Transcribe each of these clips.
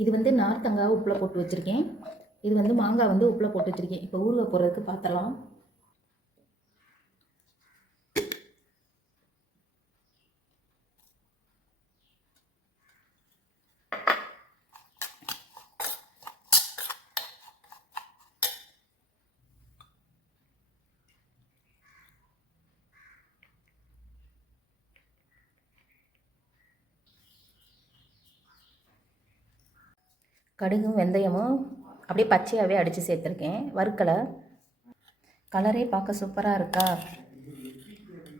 இது வந்து நார்த்தங்காய் உப்பில் போட்டு வச்சுருக்கேன். இது வந்து மாங்காய் வந்து உப்பில் போட்டு வச்சுருக்கேன். இப்போ ஊறுகாய் போடுறதுக்கு பார்த்தலாம். கடுகும் வெந்தயமும் அப்படியே பச்சையாகவே அடித்து சேர்த்துருக்கேன். வறுக்கலை. கலரே பார்க்க சூப்பராக இருக்கா?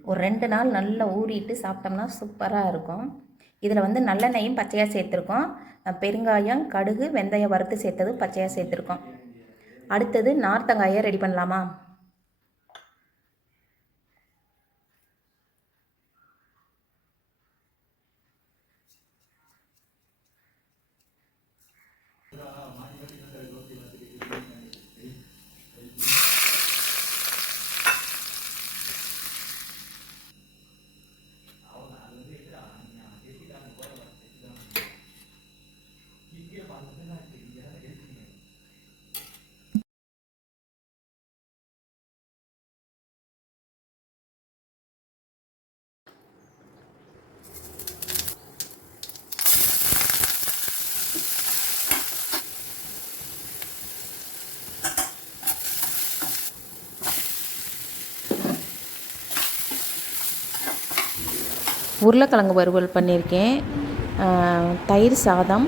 ஒரு 2 நாள் நல்லா ஊறிட்டு சாப்பிட்டோம்னா சூப்பராக இருக்கும். இதில் வந்து நல்லெண்ணெயும் பச்சையாக சேர்த்துருக்கோம். பெருங்காயம், கடுகு, வெந்தயம் வறுத்து சேர்த்தது பச்சையாக சேர்த்துருக்கோம். அடுத்தது நார்த்தங்காயை ரெடி பண்ணலாமா? உருளைக்கிழங்கு வறுவல் பண்ணியிருக்கேன். தயிர் சாதம்,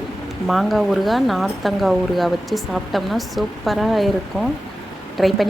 மாங்காய் ஊறுகாய், நார்த்தங்காய் ஊறுகாய் வச்சு சாப்பிட்டோம்னா சூப்பராக இருக்கும். ட்ரை பண்ணி